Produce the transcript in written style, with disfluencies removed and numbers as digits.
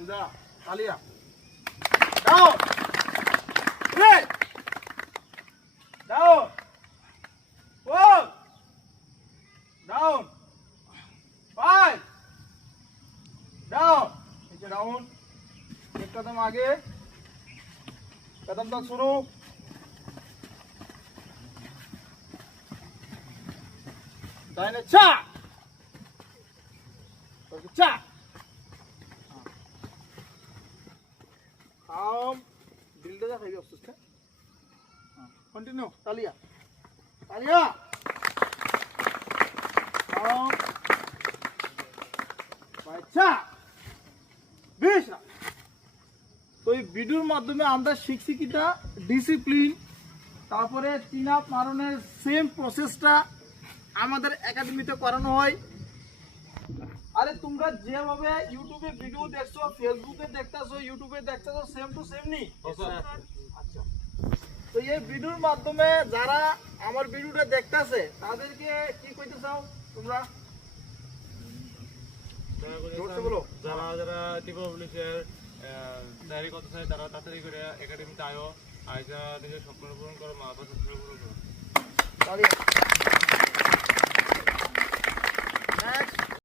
Uda, Talia. Down. Three. Down. Four. Down. Five. Down. नीचे down. एक कदम आगे. कदम तक शुरू. दाहिने चा. चा. Build the heavy system. Continue. Talia. Talia. বাচ্চা বেশ না তো এই ভিডিওর মাধ্যমে আমরা শিখছি কিটা ডিসিপ্লিন তারপরে চিন আপ মারনের সেম প্রসেসটা আমাদের একাডেমিতে করানো হয় আরে তোমরা যেভাবে ইউটিউবে ভিডিও দেখছো ফেসবুকে দেখতাছো ইউটিউবে দেখতাছো সেম টু সেম নি আচ্ছা তো এই ভিডিওর মাধ্যমে যারা আমার ভিডিওটা দেখতাছে তাদেরকে কি কইতে চাও তোমরা যারা যারা টিপো পুলিশের তৈরি করতে চায় তারা তাড়াতাড়ি করে একাডেমিতে আয়ো আইসা নিজের স্বপ্ন পূরণ করো মা বাবার স্বপ্ন পূরণ করো